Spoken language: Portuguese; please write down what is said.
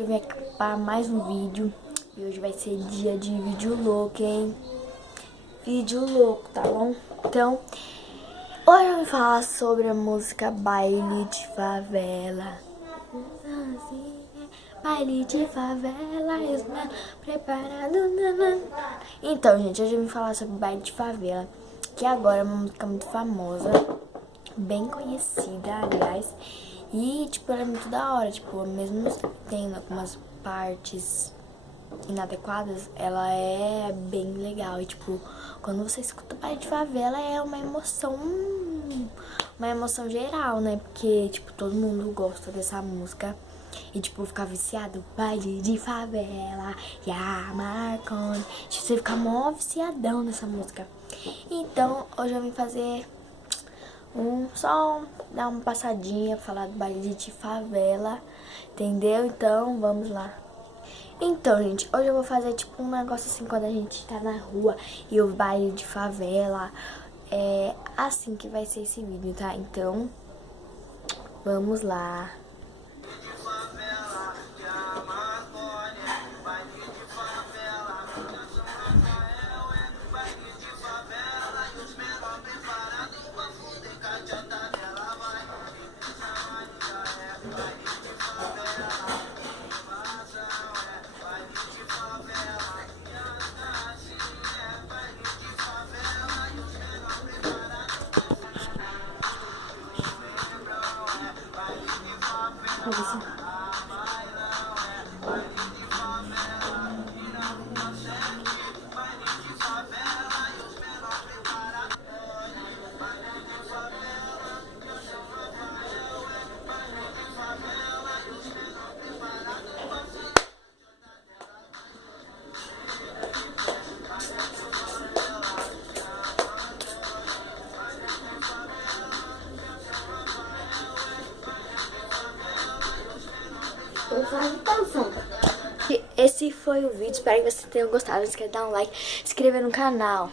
eu vim aqui para mais um vídeo. E hoje vai ser dia de vídeo louco, hein? Vídeo louco, tá bom? Então, hoje eu vou falar sobre a música Baile de Favela. Baile de favela, eu estou preparado. Então, gente, hoje eu vim falar sobre Baile de Favela, que agora é uma música muito famosa, bem conhecida, aliás. E, tipo, ela é muito da hora, tipo, mesmo tendo algumas partes inadequadas, ela é bem legal. E, tipo, quando você escuta Baile de Favela, é uma emoção geral, né? Porque, tipo, todo mundo gosta dessa música. E, tipo, ficar viciado, Baile de Favela, e a Marconi. Tipo, você fica mó viciadão nessa música. Então, hoje eu vim fazer dar uma passadinha, falar do Baile de Favela, entendeu? Então, vamos lá. Então, gente, hoje eu vou fazer, tipo, um negócio assim, quando a gente tá na rua e o Baile de Favela. É assim que vai ser esse vídeo, tá? Então, vamos lá. Esse foi o vídeo, espero que vocês tenham gostado. Não esqueça de dar um like, se inscrever no canal.